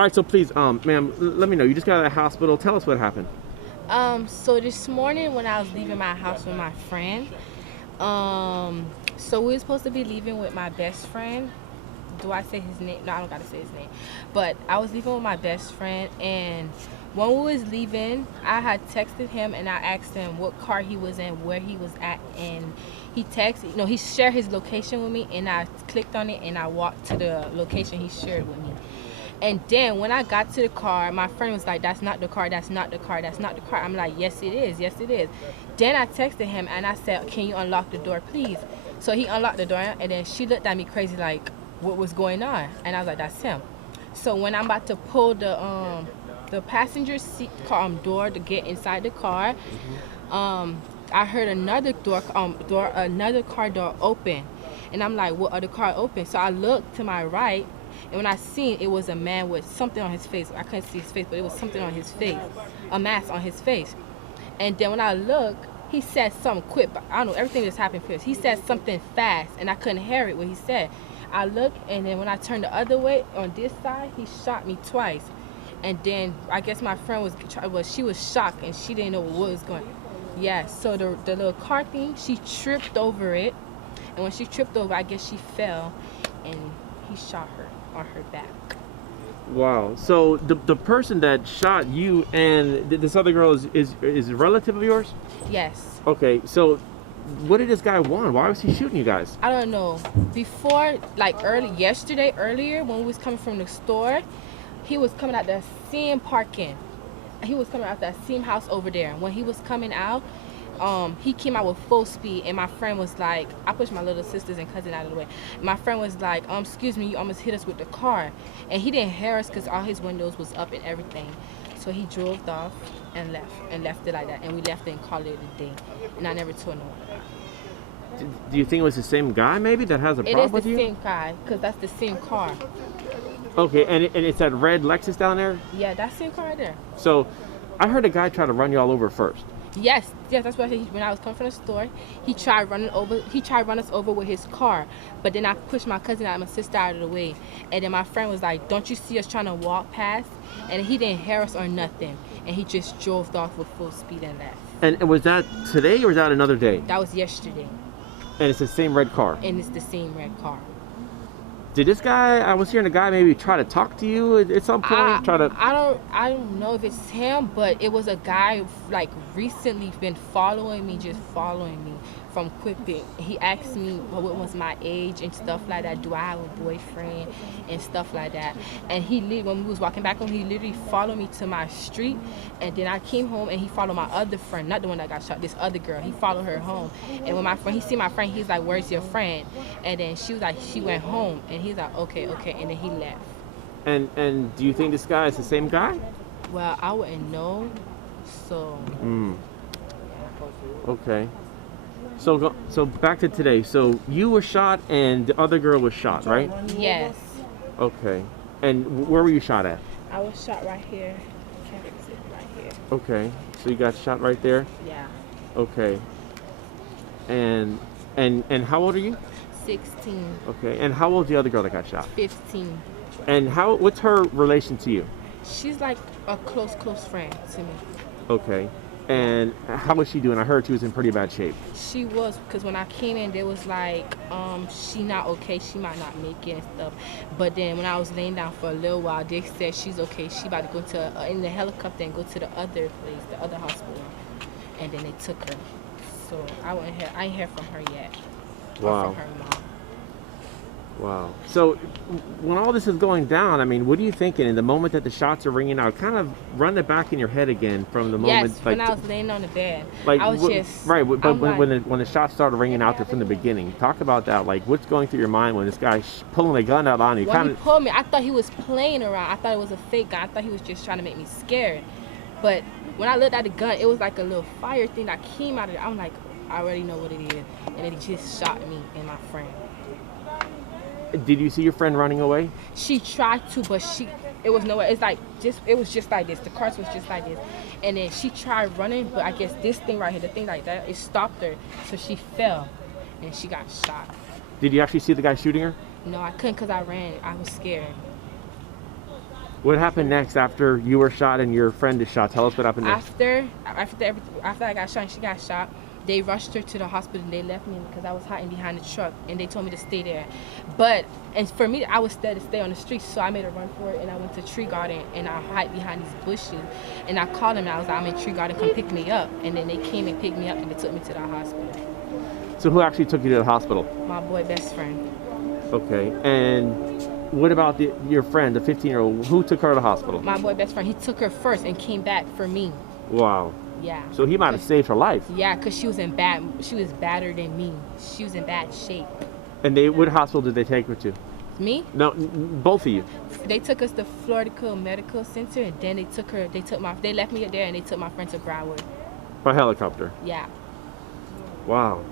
All right, so please, ma'am, let me know. You just got out of the hospital. Tell us what happened. So this morning when I was leaving my house with my friend, so we were supposed to be leaving with my best friend. Do I say his name? No, I don't gotta say his name. But I was leaving with my best friend, and when we was leaving, I had texted him and I asked him what car he was in, where he was at, and he shared his location with me, and I clicked on it and I walked to the location he shared with me. And then when I got to the car, my friend was like, "That's not the car, that's not the car, that's not the car." I'm like, "Yes, it is, yes, it is." Then I texted him and I said, "Can you unlock the door, please?" So he unlocked the door, and then she looked at me crazy like, what was going on? And I was like, "That's him." So when I'm about to pull the passenger seat door to get inside the car, I heard another another car door open, and I'm like, "What other car open?" So I looked to my right, and when I seen it was a man with something on his face. I couldn't see his face, but it was something on his face, a mask on his face. And then when I looked, he said something quick, but I don't know, everything just happened fast. He said something fast, and I couldn't hear it what he said. I looked, and then when I turned the other way on this side, he shot me twice. And then I guess my friend she was shocked, and she didn't know what was going. Yeah, so the little car thing, she tripped over it, and when she tripped over, I guess she fell, and he shot her on her back. Wow. So the person that shot you and this other girl is a relative of yours? Yes. Okay. So what did this guy want? Why was he shooting you guys? I don't know. Before, like earlier when we was coming from the store, he was coming out the same parking. He was coming out that same house over there. When he was coming out, he came out with full speed, and my friend was like, I pushed my little sisters and cousin out of the way. My friend was like, excuse me, you almost hit us with the car. And he didn't hear us because all his windows was up and everything. So he drove off and left it like that. And we left it and called it a day. And I never told no one about it. Do you think it was the same guy maybe that has a problem with you? It is the same guy, because that's the same car. Okay, and it's that red Lexus down there? Yeah, that same car right there. So I heard a guy try to run you all over first. Yes, that's what I said. When I was coming from the store, he tried running us over with his car. But then I pushed my cousin out and my sister out of the way. And then my friend was like, "Don't you see us trying to walk past?" And he didn't hear us or nothing. And he just drove off with full speed and left. And was that today or was that another day? That was yesterday. And it's the same red car? And it's the same red car. Did this guy, I was hearing a guy maybe try to talk to you at some point? I don't know if it's him, but it was a guy like recently been following me from Quipping. He asked me what was my age and stuff like that. Do I have a boyfriend and stuff like that? And when we was walking back home, he literally followed me to my street, and then I came home and he followed my other friend, not the one that got shot, this other girl. He followed her home, and when he see my friend, he's like, "Where's your friend?" And then she was like, "She went home," and he's like, okay, and then he left. And do you think this guy is the same guy? Well, I wouldn't know, so. Okay. So back to today. So you were shot and the other girl was shot, right? Yes. Okay. And where were you shot at? I was shot right here. Right here. Okay. So you got shot right there? Yeah. Okay. And how old are you? 16. Okay. And how old is the other girl that got shot? 15. And what's her relation to you? She's like a close friend to me. Okay. And how was she doing? I heard she was in pretty bad shape. She was, because when I came in, they was like, she not okay, she might not make it and stuff. But then when I was laying down for a little while, they said she's okay. She about to go to in the helicopter and go to the other place, the other hospital. And then they took her. So I ain't hear from her yet. Wow. Or from her mom. Wow. So when all this is going down, I mean, what are you thinking in the moment that the shots are ringing out? Kind of run it back in your head again from the moment. Yes, when I was laying on the bed. Like, I was just... Right, but when the shots started ringing out there from the beginning, talk about that. Like, what's going through your mind when this guy's pulling a gun out on you? When he pulled me, I thought he was playing around. I thought it was a fake gun. I thought he was just trying to make me scared. But when I looked at the gun, it was like a little fire thing that came out of it. I'm like, I already know what it is. And then he just shot me and my friend. Did you see your friend running away? She tried to, but it was nowhere. It was just like this. The cars was just like this. And then she tried running, but I guess this thing right here, the thing like that, it stopped her. So she fell and she got shot. Did you actually see the guy shooting her? No, I couldn't because I ran. I was scared. What happened next after you were shot and your friend is shot? Tell us what happened next. After I got shot and she got shot, they rushed her to the hospital and they left me because I was hiding behind the truck and they told me to stay there. And for me, I was scared to stay on the street, so I made a run for it and I went to Tree Garden and I hid behind these bushes and I called them and I was like, I'm in Tree Garden, come pick me up. And then they came and picked me up and they took me to the hospital. So who actually took you to the hospital? My boy best friend. Okay, and what about your friend, the 15-year-old? Who took her to the hospital? My boy best friend, he took her first and came back for me. Wow. Yeah. So he might have saved her life. Yeah, because she was badder than me. She was in bad shape. And what hospital did they take her to? Me? No, both of you. They took us to Florida Medical Center and then they left me there and they took my friend to Broward. By helicopter? Yeah. Wow.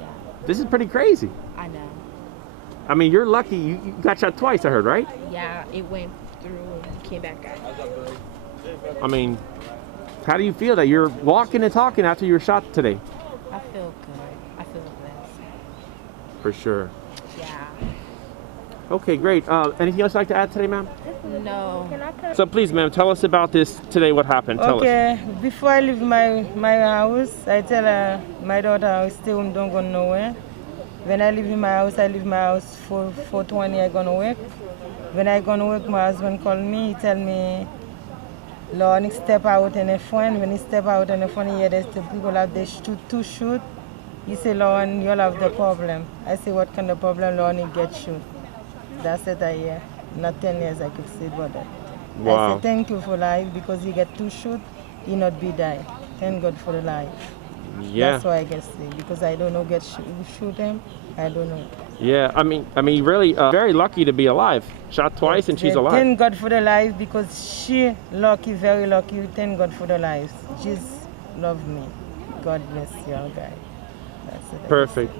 Yeah. This is pretty crazy. I know. I mean, you're lucky. You got shot twice, I heard, right? Yeah, it went through and came back out. I mean, how do you feel that you're walking and talking after you were shot today? I feel good. I feel blessed. For sure. Yeah. Okay, great. Anything else you'd like to add today, ma'am? No. So please, ma'am, tell us about this today. What happened? Tell us. Okay, before I leave my house, I tell my daughter, stay home, don't go nowhere. When I leave my house for 4:20, I gonna work. When I gonna work, my husband called me, he tell me, Lord, step out in the front. When he step out in the front, he hear there's the people have they shoot. He say, Lord, you'll have the problem. I say, what kind of problem, Lord, he get shoot. That's it I hear. Not 10 years I could say about that. Wow. I say, thank you for life, because he get 2 shoot, he not be die. Thank God for the life. Yeah. That's why I can say, because I don't know shoot him. I don't know. Yeah. I mean, really, very lucky to be alive. Shot twice and she's alive. Thank God for the life, because she lucky, very lucky. Thank God for the life. Jesus love me. God bless you all guys. That's it. Perfect.